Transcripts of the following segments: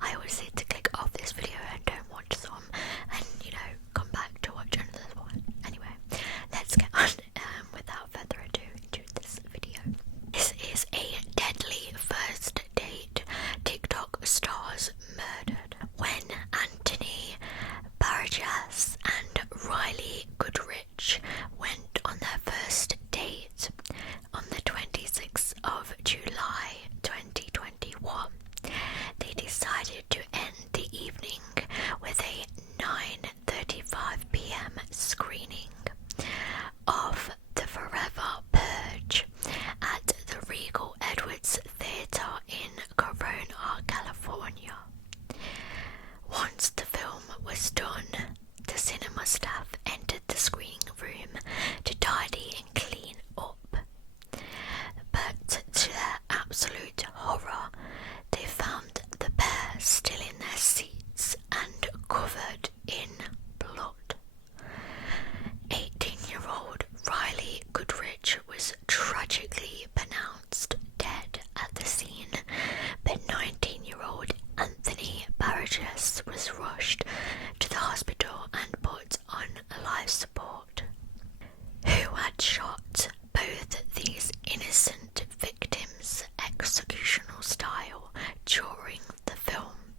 I always say to click off this video and don't watch some, and come back to watch another one. Anyway, let's get on without further ado into this video. This is a deadly first date. TikTok stars murdered. When Anthony Barajas and Riley Goodrich went on their first date on the 26th of July 2021, they decided to end the evening with a 9:35 p.m. screening of The Forever Purge at the Regal Edwards Theatre in Corona, California. Once the film was done, the cinema staff entered the screening room to tidy and clean up. But to their absolute horror, they found the pair still in their seats and covered in blood. 18-year-old Riley Goodrich was tragically pronounced dead at the scene, but 19-year-old Anthony Barajas was rushed to the hospital and put on life support. Who had shot both these innocent victims executional style during the film?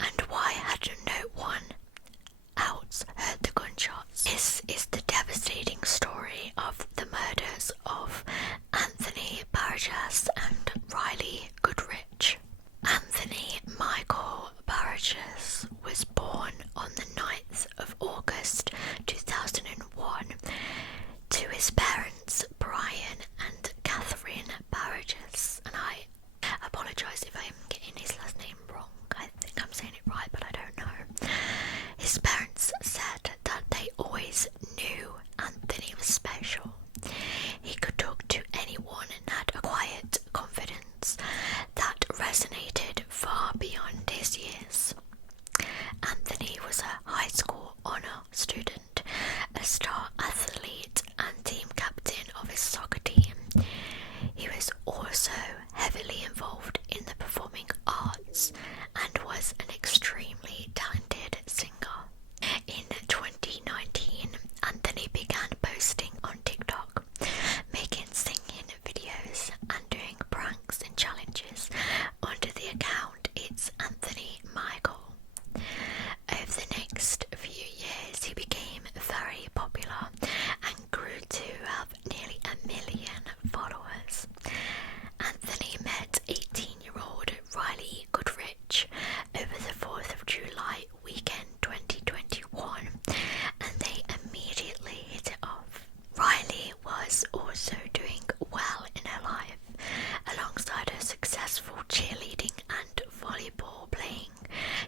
And why had no one else heard the gunshots? This is the devastating story of the murders of Anthony Barajas and Riley Goodrich. Anthony Michael Barajas was born on the 9th of August 2001 to his parents Brian and Catherine Barajas, and I apologise if I am getting his last name wrong. I think I'm saying it right, but I don't know. His parents said that they always knew Anthony was special. He could talk to anyone and had a quiet confidence that resonated far beyond his years. Anthony was a high school honour student, a star athlete and team captain of his soccer team. He was also heavily involved in the performing arts and was an extremely talented singer. In 2019, Anthony began posting on TikTok, making singing videos and doing pranks and challenges under the account It's Anthony Michael. Over the next few years, he became very popular and grew to have nearly 1 million followers. Anthony met 18-year-old Riley Goodrich over the 4th of July weekend 2021, and they immediately hit it off. Riley was also doing well in her life. Alongside her successful cheerleading and volleyball playing,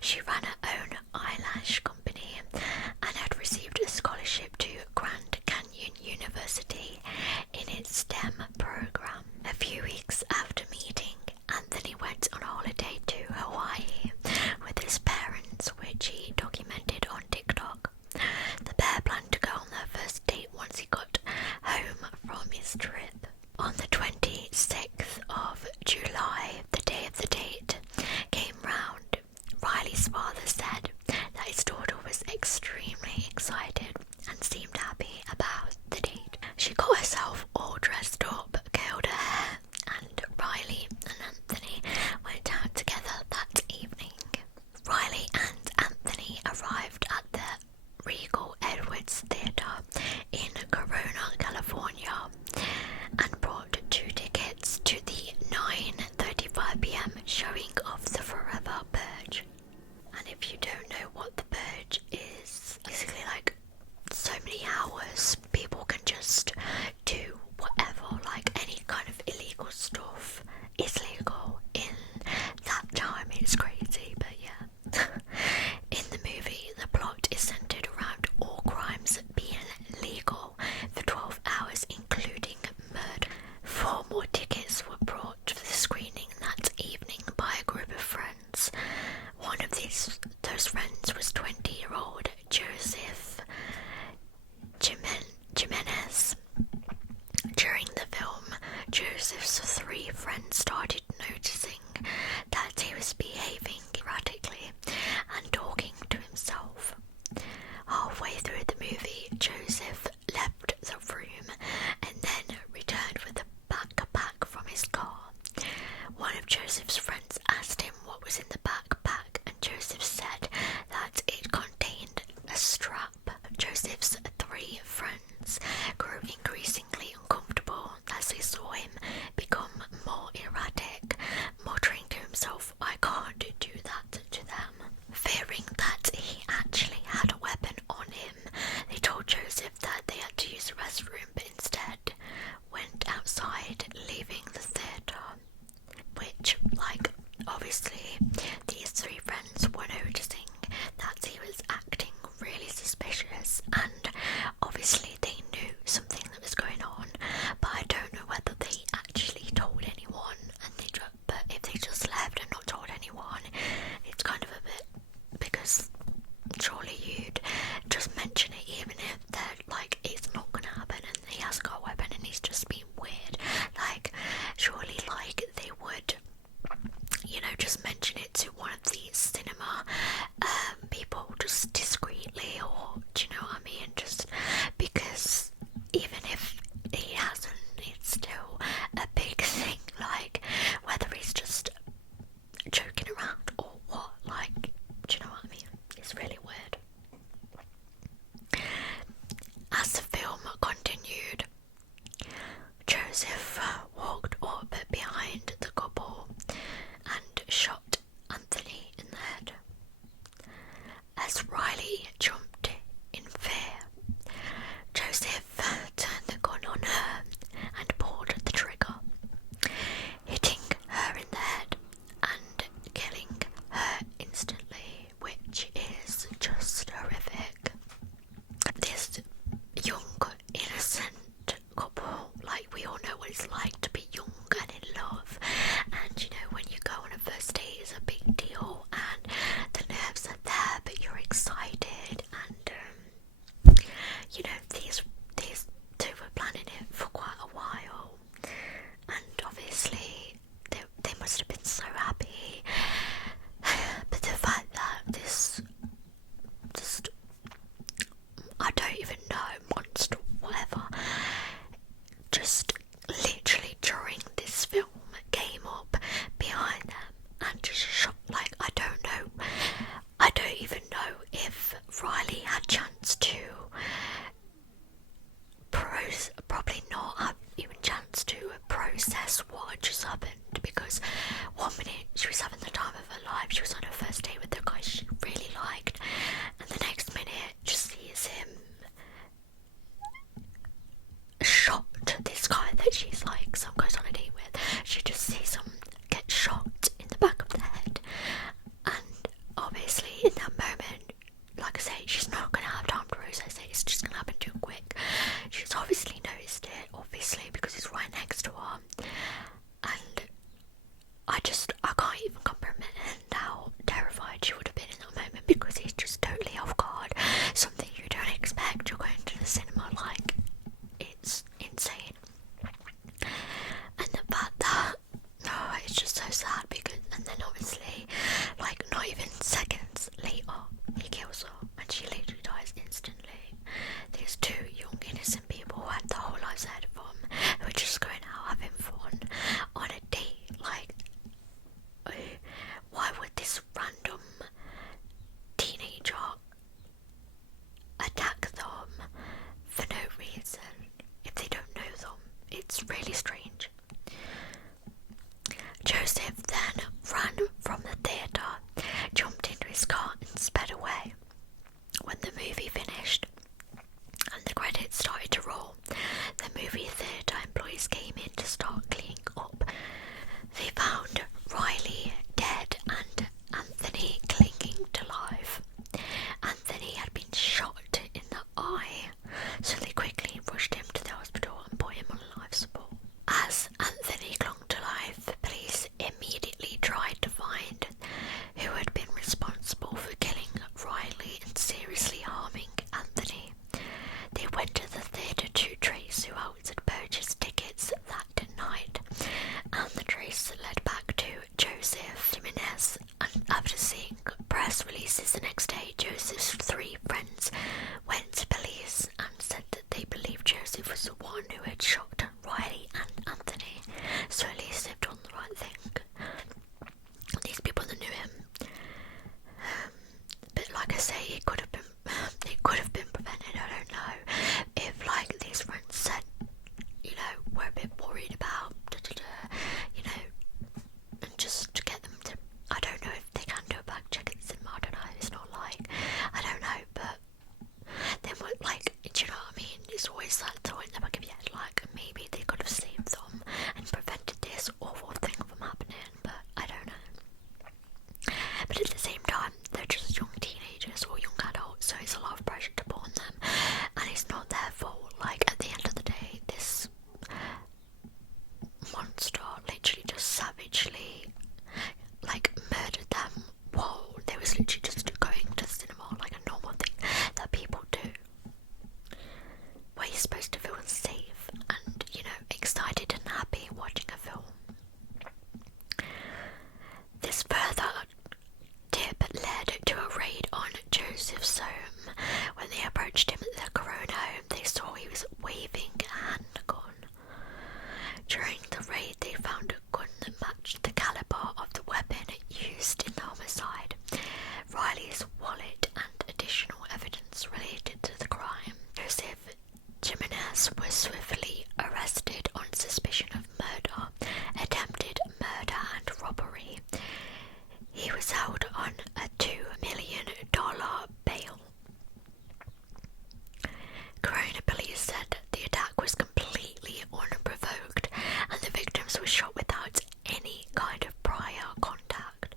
she ran her own eyelash company and had received a scholarship to Grand Canyon University in its STEM program. A few weeks after meeting, Anthony went on a holiday to Hawaii with his parents, which he documented on TikTok. The pair planned to go on their first date once he got home from his trip. On the 26th of July, the day of the date came round. Riley's father said that his daughter was extremely excited and seemed happy about the date. She got herself all dressed up, curled her hair, and Riley and Anthony went out together that evening. Riley and Anthony arrived at the Regal Edwards Theatre in Corona, California, and brought 2 tickets to the 9:35 p.m. showing of The Forever Purge. And if you don't know what The Purge is, basically like so many hours people can just do whatever, like any kind of illegal stuff is legal in that time. It's crazy, but yeah. In the movie, the plot is centered around all crimes being legal for 12 hours, including murder. 4 more tickets were brought for the screening that evening by a group of friends. One of those friends was 20-year-old Joseph Jimenez. During the film, Joseph's 3 friends started noticing that he was behaving erratically cinema, people just discreetly, or do you know what I mean? Just because even if he hasn't, it's still a big thing. Like whether he's just joking around or what. Like, do you know what I mean? It's really weird. As the film continued, Joseph walked up behind the couple and shot Anthony in the head. As Riley jumped in fear, Joseph turned the gun on her and pulled the trigger, hitting her in the head and killing her instantly, which is just horrific. This young, innocent couple, like, we all know what it's like to be young and in love, and you know, when you go on a first date, it's a big deal, and the nerves are there, but you're excited, and you know, these two were planning it for quite a while, and obviously they must have been so happy. But the fact that this just, I don't even know, monster, whatever, just literally during this film came up behind them and just shot, like, I don't even know if Riley had chance to probably not have even chance to process what had just happened, because 1 minute she was having the time of her life, she was on her first date with the guy she really liked, and the next minute just sees him shot this guy that she's like some goes on a date with. She just sees him get shot in the back of the head, and obviously in that moment, like I say, she's not going to have time to process it, it's just going to happen too quick. She's obviously noticed it, obviously, because he's right next to her, and I can't even comprehend how terrified she would have been in that moment, because he's just totally off guard, something you don't expect. You're going to the cinema, like, it's insane. And the fact that, oh, it's just so sad, because, and then obviously, like, not even seconds later, he kills her, and she literally dies instantly. These two young innocent people who had the whole lives ahead of them, who were just going out having fun on a date. Like, why would this random teenager attack them for no reason if they don't know them? It's really strange. Joseph then ran from the theatre, jumped into his car and sped away. When the movie finished and the credits started to roll, the movie theatre employees came in to start cleaning up. They found Riley dead and Anthony clinging to life. Anthony had been shot in the eye, so they quickly rushed him to the hospital and put him on life support. As Anthony clung to life, police immediately tried to find who had been responsible for killing Riley and seriously harming Anthony. They went to the theatre to trace who else had purchased tickets that night, and the trace led back to Joseph Jimenez. And after seeing press releases the next day, Joseph's three friends went to police and said that they believed Joseph was the one who had shot Riley and Anthony, so at least they've done the right thing. These people that knew him, but like I say, it could have been prevented. I don't know if, like, these friends said, you know, we're a bit worried about you know, and just to get them to, I don't know if they can do a back check at the cinema, I don't know, it's not like, I don't know, but then what, like, do you know what I mean? It's always that thought in the back of your head, like, maybe they could have saved them and prevented this awful thing from happening, but I don't know. But at the same time, they're just young teenagers or young adults, so it's a lot of pressure to put on them, and it's not their fault. Like, at the end of the day, this monster literally just savagely, like, murdered them while they was literally just going to the cinema, like a normal thing that people do, where you're supposed to feel safe and, you know, excited and happy watching a film. This further tip approached him at the Corona home, they saw he was waving a handgun. During the raid, they found a gun that matched the caliber of the weapon used in the homicide, Riley's wallet, and additional evidence related to the crime. Joseph Jimenez was swiftly arrested on suspicion of murder, attempted murder, and robbery. He was held on a $2 million bail. Corona police said the attack was completely unprovoked and the victims were shot without any kind of prior contact.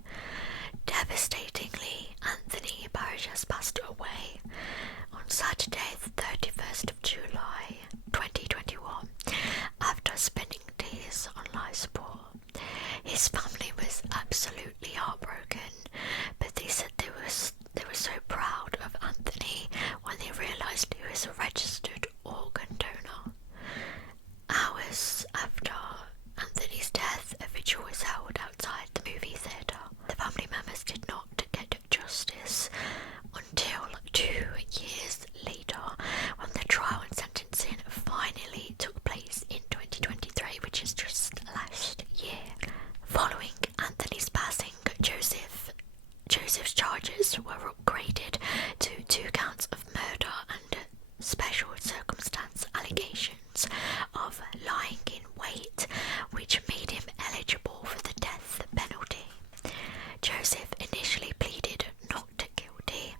Devastatingly, Anthony Barajas passed away on Saturday, the 31st of July 2021, after spending days on life support. His family was absolutely heartbroken, but they said they were so proud of Anthony when they realised he was a registered organ donor. Hours after Anthony's death, a vigil was held outside the movie theatre. The family members did not get justice until 2 years later, when the trial and sentencing finally took place in 2023, which is just last year. Following Anthony's passing, Joseph's charges were upgraded to 2 counts of murder and special circumstance allegations of lying in wait, which made him eligible for the death penalty. Joseph initially pleaded not guilty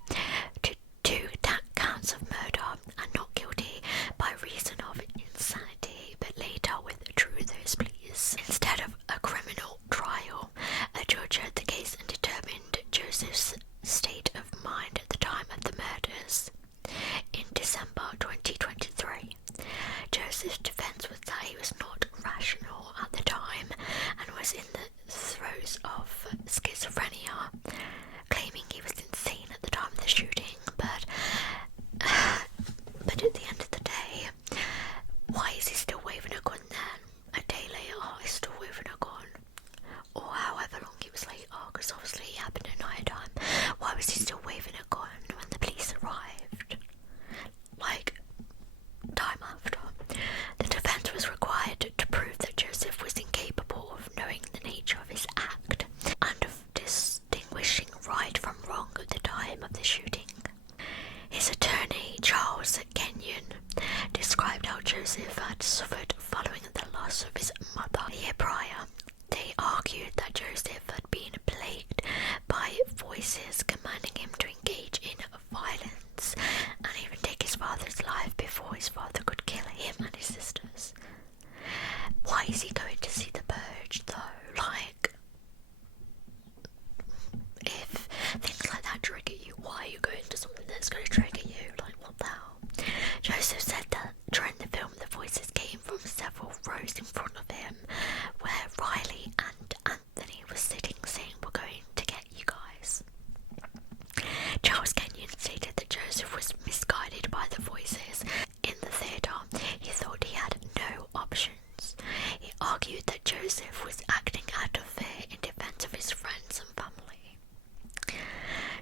to 2 counts of murder and not guilty by reason of insanity, but later withdrew those pleas. Instead of a criminal trial, a judge heard the case and determined Joseph's state of mind at the time of the murders. In December 2023, Joseph's defense was that he was not rational at the time and was in the throes of schizophrenia, claiming he was insane at the time of the shooting, but at the end of the day, why is he still waving a gun then? A day later, he's still waving a gun. Or however long it was later, because obviously it happened at night time. Why was he still waving a gun when the police arrived? Like, time after. The defense was required to prove that Joseph was incapable of knowing the nature of his act and of distinguishing right from wrong at the time of the shooting. His attorney, Charles Kenyon, described how Joseph had suffered following the loss of his mother a year prior. They argued that Joseph had been plagued by voices commanding him to engage in violence and even take his father's life before his father could kill him and his sisters. Why is he going to see The Purge though? Like, if things like that trigger you, why are you going to something that's going to trigger you? Like, what the hell? Joseph said that during the film the voices came from several rows in front of him, where Riley and Anthony were sitting saying, "We're going to get you guys." Charles Kenyon stated that Joseph was misguided by the voices in the theatre. He thought he had no options. He argued that Joseph was acting out of fear in defence of his friends and family.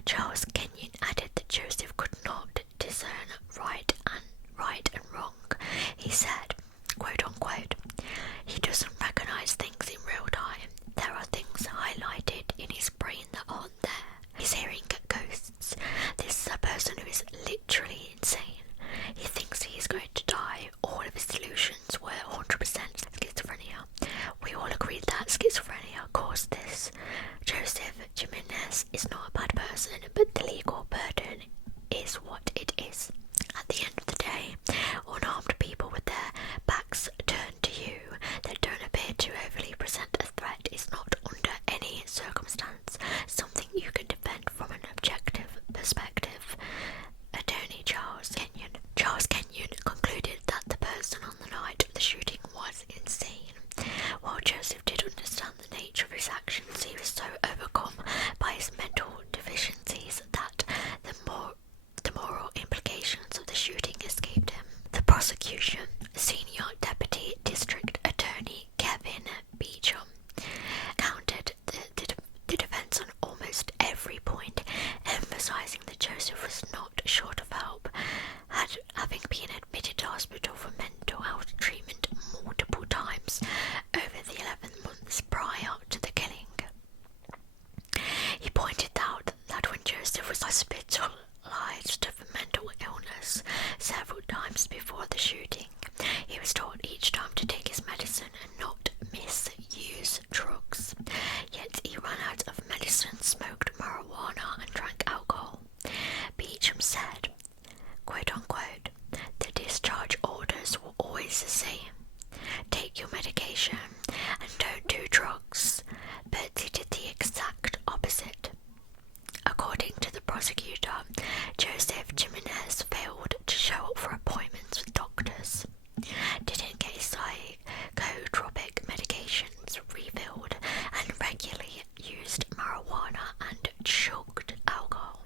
Charles Kenyon added that Joseph could not discern right and wrong. He said, quote unquote, "He doesn't recognise things in real time. There are things highlighted in his brain that aren't there. He's hearing ghosts. This is a person who is literally insane. He thinks he is going to die. All of his delusions were 100% schizophrenia. We all agreed that schizophrenia caused this. Joseph Jimenez is not a bad person, but the legal burden is what it is. At the end of the day, unarmed people with their backs turned to you that don't appear to overly present a threat is not under any circumstance something you can defend from an objective perspective." Attorney Charles Kenyon. Charles Kenyon concluded that the person on the night of the shooting was insane. While Joseph did understand the nature of his actions, he was so overcome by his mental deficiencies that the moral implications of the shooting escaped him. The prosecution, Senior Deputy District Attorney Kevin Beecham, countered the defence on almost every point, emphasising that Joseph was not short of help. hospitalized for mental illness several times before the shooting. He was told each time to take his medicine and not misuse drugs. Yet he ran out of medicine, smoked marijuana and drank alcohol. Beecham said, quote unquote, "The discharge orders were always the same. Take your medication and don't do drugs," but he did the exact opposite. According to the prosecutor, Joseph Jimenez failed to show up for appointments with doctors, didn't get his psychotropic medications refilled, and regularly used marijuana and chugged alcohol.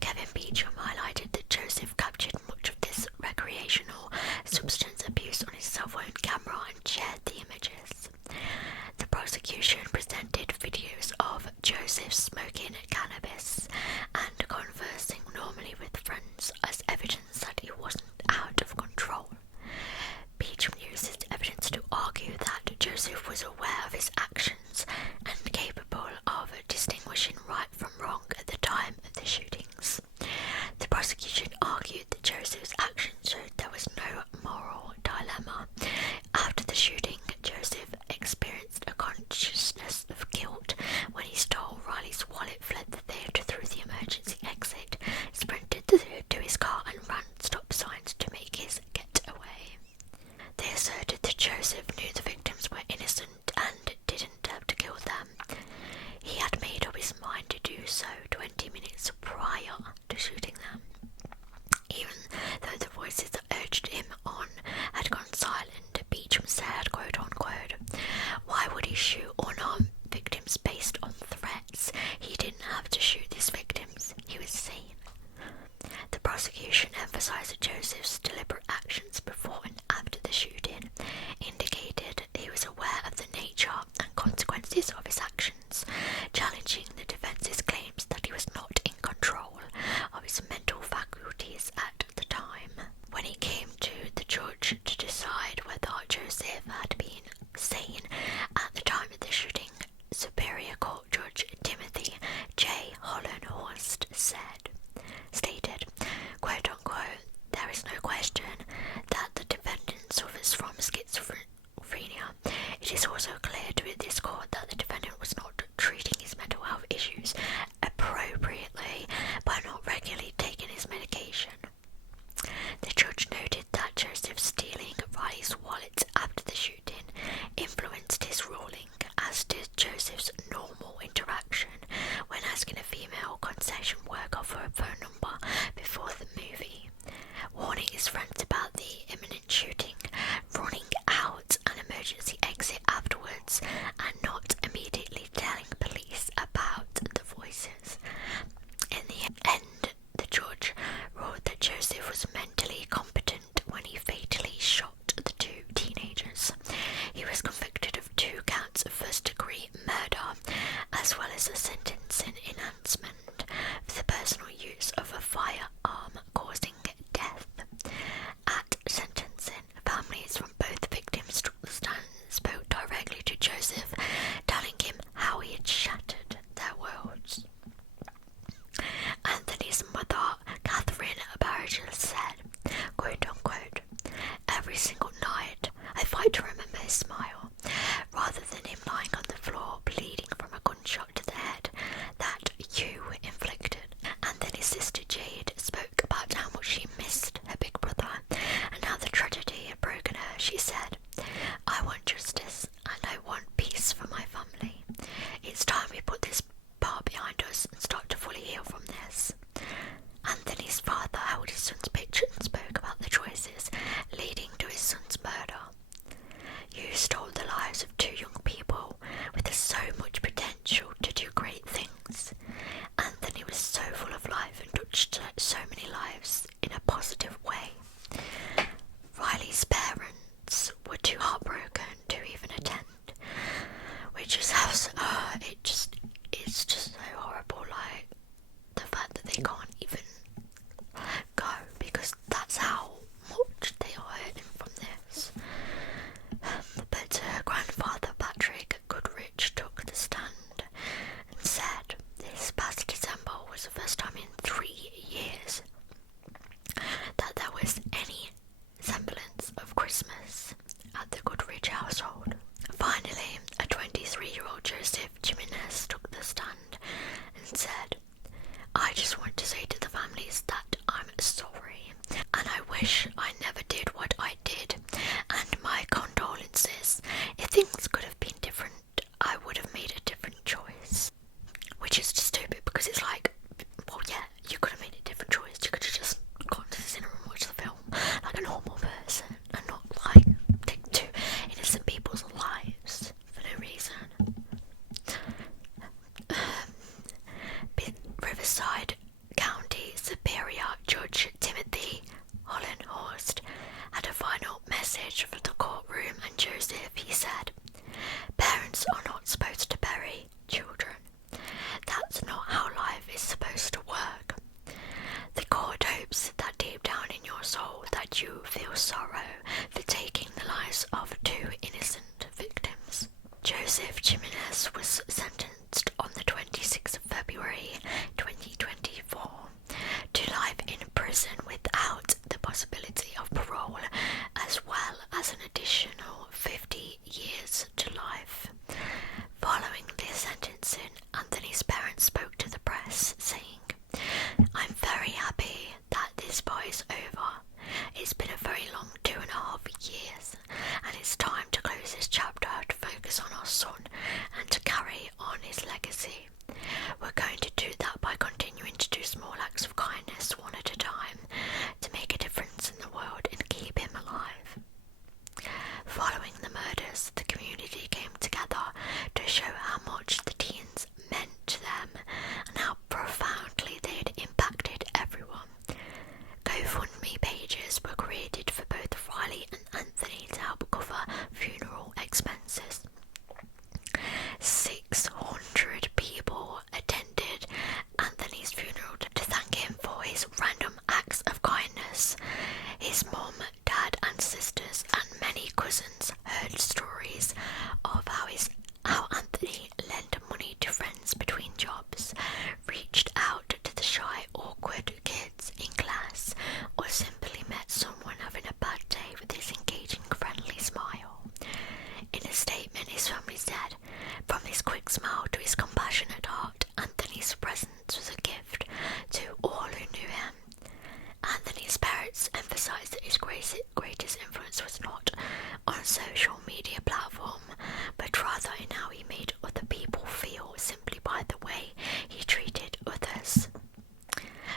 Kevin Beecham highlighted that Joseph captured much of this recreational substance abuse on his cell phone camera and shared the images. The prosecution presented videos of Joseph smoking cannabis and conversing normally with friends as evidence that he wasn't out of control. Beecham used this evidence to argue that Joseph was aware of his actions and capable of distinguishing right from wrong at the time of the shootings. The prosecution argued that Joseph's actions showed there was no moral dilemma. After the shooting, Joseph experienced a consciousness of guilt when he stole Riley's wallet, fled the theatre through the emergency exit, sprinted to his car and ran stop signs to make his getaway. They asserted that Joseph knew the victims were innocent and didn't have to kill them. He had made up his mind to do so 20 minutes prior to shooting them. Even though the voices that urged him on had gone silent, Beecham said, quote unquote, "Why would he shoot unarmed victims based on threats? He didn't have to shoot these victims. He was sane." The prosecution emphasized that Joseph's deliberate actions before and after the shooting indicated he was aware of the nature and consequences of his actions, challenging the defense's claims that he was not in control of his mental faculties at the time. When it came to the judge to decide whether Joseph had been sane at the time of the shooting, Superior Court Judge Timothy J. Hollenhorst stated, quote unquote, "There is no question that the defendant suffers from schizophrenia. It is also clear to this court that the defendant was not treating his mental health issues appropriately by not regularly taking his medication." The judge noted that Joseph stealing Riley's wallet after the shooting influenced his ruling, as did Joseph's normal interaction when asking a female concession worker for a phone number before the movie, warning his friends about the imminent shooting, running out an emergency exit afterwards, and not immediately telling police about the voices. In the end, the judge ruled that Joseph was mentally competent when he fatally shot the two teenagers. He was convicted of 2 counts of first-degree murder, as well as a sentencing enhancement for the personal use of a firearm causing death. At sentencing, families from both victims took the stand and spoke directly to Joseph, telling him how he had shattered their worlds. Anthony's mother, Catherine Barrages, said, quote unquote, "Every single night I fight to remember his smile, rather than him lying on the floor bleeding from a gunshot to the head that you inflicted." And then his sister Jade spoke about how much she missed her big brother and how the tragedy had broken her. She said, "I want justice and I want peace for my family. It's time we put this part behind us and start to fully heal from this." Anthony's father held his son's picture and spoke about the choices leading to his son's murder. "You stole the lives of 2 young people with so much potential to do great things." Anthony was so full of life and touched so many lives in a positive way. Riley's parents were too heartbroken to even attend, which is how it's just so horrible, like the fact that they can't even go, because that's how much they are hurting from this. But grandfather Patrick Goodrich took the stand and said this past December was the first time in Riverside County Superior Judge Timothy Hollenhorst had a final message for the courtroom, and Joseph, he said, "Parents are not supposed to bury children. That's not how life is supposed to work. The court hopes that deep down in your soul that you feel sorrow for taking the lives of two innocent victims." Joseph Jimenez was sentenced on the 26th of February 2024 to life in prison without the possibility of parole, as well as an additional 50 years to life. Following this sentencing, Anthony's parents spoke to the press, saying, "I'm very happy that this part is over. It's been a very long 2.5 years, and it's time to close this chapter to focus on our son and to carry on his legacy. We're going to do that by continuing to do small acts of kindness one at a time to make a difference in the world and keep him alive." Following the murders, the community came together to show how much the teens meant to them and how profoundly they had impacted everyone. GoFundMe pages were created for both Riley and Anthony to help cover funeral expenses. 600 people attended Anthony's funeral to thank him for his random acts of kindness. His mom, dad and sisters and many cousins heard stories of how Anthony lent money to friends between jobs, reached out to the shy, awkward kids in class, or simply met someone having a bad day with his engaging, friendly smile. In a statement, his family said, "From his quick smile to his compassionate heart, Anthony's presence was a gift to all who knew him." Anthony's parents emphasised that his greatest influence was not on a social media platform, but rather in how he made other people feel simply by the way he treated others.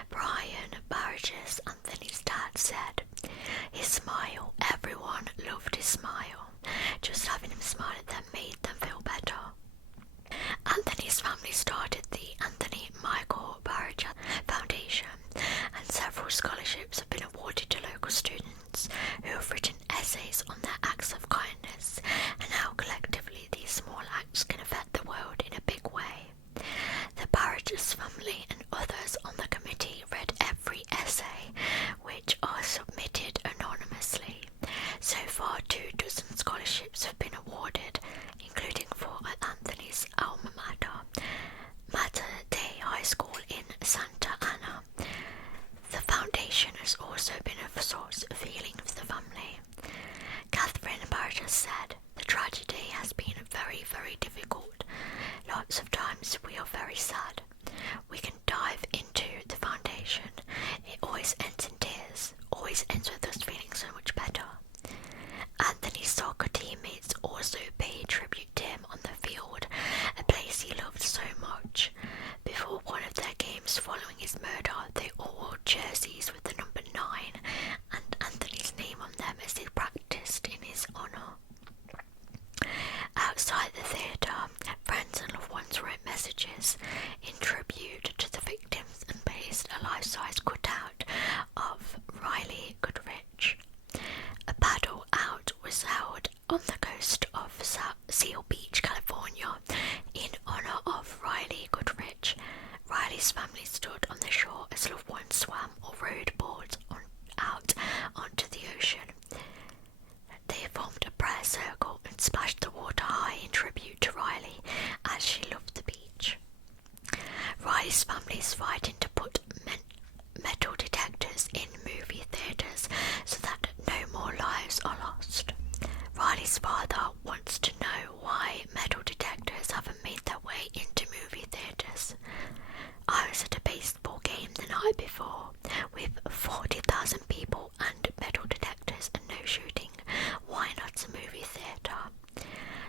Brian Burgess, Anthony's dad, said, "His smile, everyone loved his smile. Just having him smile at them made them feel better." Anthony's family started the Anthony Michael Burgess Foundation, and several scholarships have been awarded to local students who have written essays on their acts of kindness and how collectively these small acts can affect the world in a big way. The Burgess family and others on the committee read every essay, which are submitted anonymously. So far, 24 scholarships have been awarded, including 4 at Anthony's alma mater, Mater Dei High School in Santa Ana. The foundation has also been a source of healing for the family. Catherine Burgess said, "The tragedy has been very, very difficult. Lots of times we are very sad. We can dive into the foundation. It always ends in tears, always ends with us feeling so much better." Anthony's soccer teammates also paid tribute to him on the field, a place he loved so much. Before one of their games following his murder, they all wore jerseys with the number 9 and Anthony's name on them as they practiced in his honour. Outside the theatre, friends and loved ones wrote messages in tribute to the victims and placed a life-size cutout of Riley Goodrich. A paddle out was held on the coast of Seal Beach, California, in honour of Riley Goodrich. Riley's family stood on the shore as loved ones swam or rowed boards out onto the ocean. They formed a prayer circle and splashed the water high in tribute to Riley as she loved the beach. Riley's family is fighting to put metal detectors in movie theatres so that no more lives are lost. Riley's father wants to know why metal detectors haven't made their way into movie theatres. "I was at a baseball game the night before with 40,000 people and metal detectors and no shooting. Why not a movie theatre?"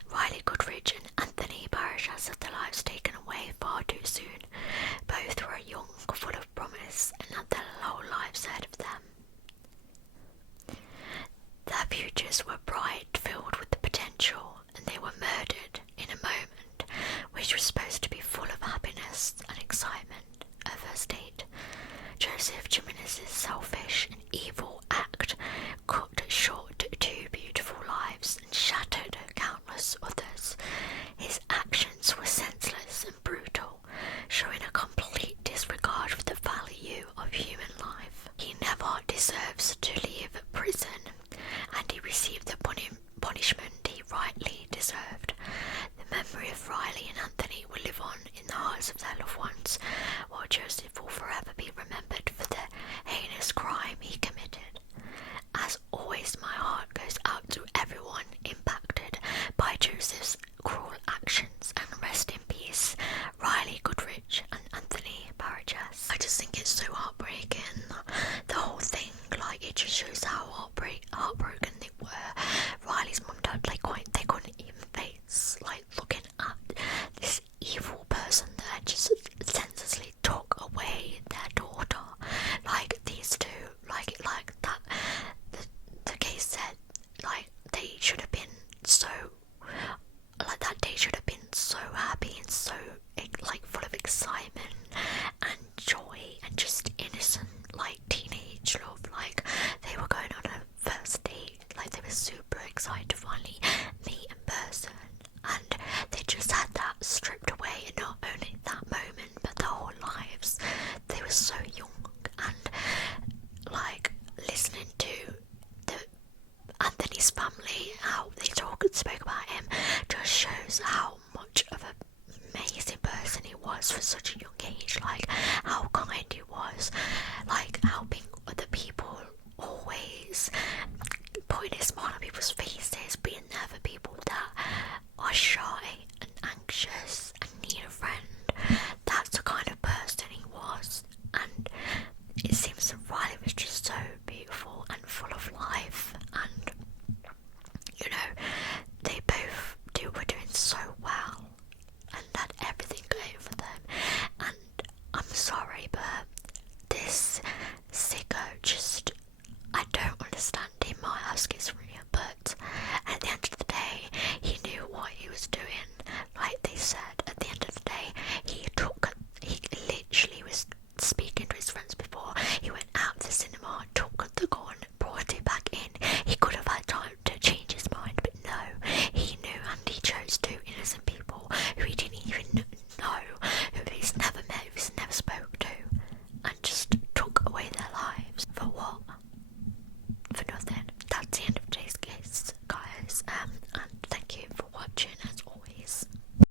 Riley Goodrich and Anthony Burgess had their lives taken away far too soon. Both were young, full of promise, and had their whole lives ahead of them. Their futures were bright, filled with the potential, and they were murdered in a moment which was supposed to be full of happiness and excitement, a first Joseph's selfish and evil act cut short two beautiful lives and shattered countless others. His actions were senseless and brutal, showing a complete disregard for the value of human life. He never deserves to leave prison, and he received the punishment he rightly deserved. The memory of Riley and Anthony will live on in the hearts of their loved ones, while Joseph will forever be remembered for the heinous crime he committed. As always, my heart goes out to everyone impacted by Joseph's cruel actions, and rest in peace, Riley Goodrich and Anthony Barajas. I just think it's so heartbreaking, the whole thing. Like, it just shows how heartbroken they were. Riley's mum and dad, they couldn't even face, like, looking at this evil person that just senselessly took away their daughter. Like, these two, like that, the case said, like, they should have been so, like, that day should have been so happy and so, like, full of excitement and joy and just innocent, like, teenage love. Like, they were going on a first date, like, they were super excited to finally meet in person, and they just had that stripped away, and not only that moment but their whole lives. They were so young, and like, listening to Anthony's family, how they spoke about him, just shows how much of an amazing person he was for such a young age. Like, how kind he was, like, helping other people, always putting a smile on people's faces, being there for people that are shy and anxious and need a friend. That's the kind of person he was, and it seems that Riley was just so beautiful and full of life, and you know, they both were doing so well and had everything going for them. And I'm sorry, but this sicko just, I don't understand him. I ask schizophrenia, but at the end of the day, he knew what he was doing. Like they said,